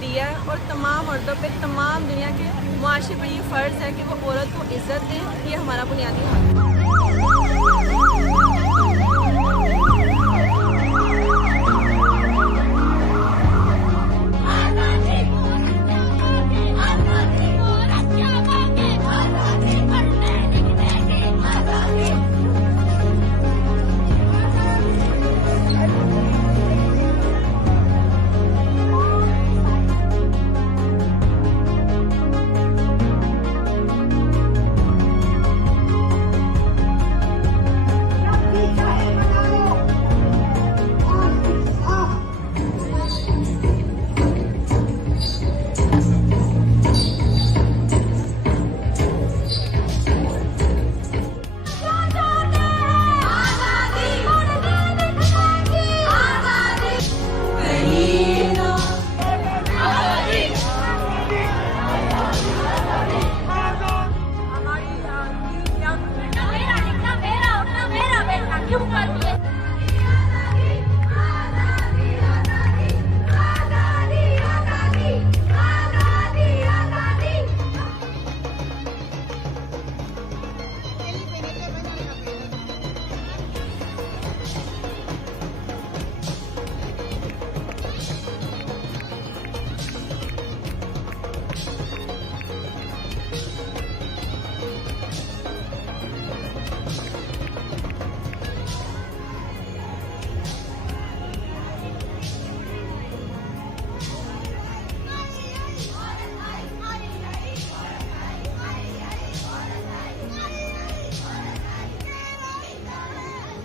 दिया है और तमाम मर्दों पे, तमाम दुनिया के मुआशरे पर ये फ़र्ज़ है कि वो औरत को इज़्ज़त दें। ये हमारा बुनियादी हक़ है।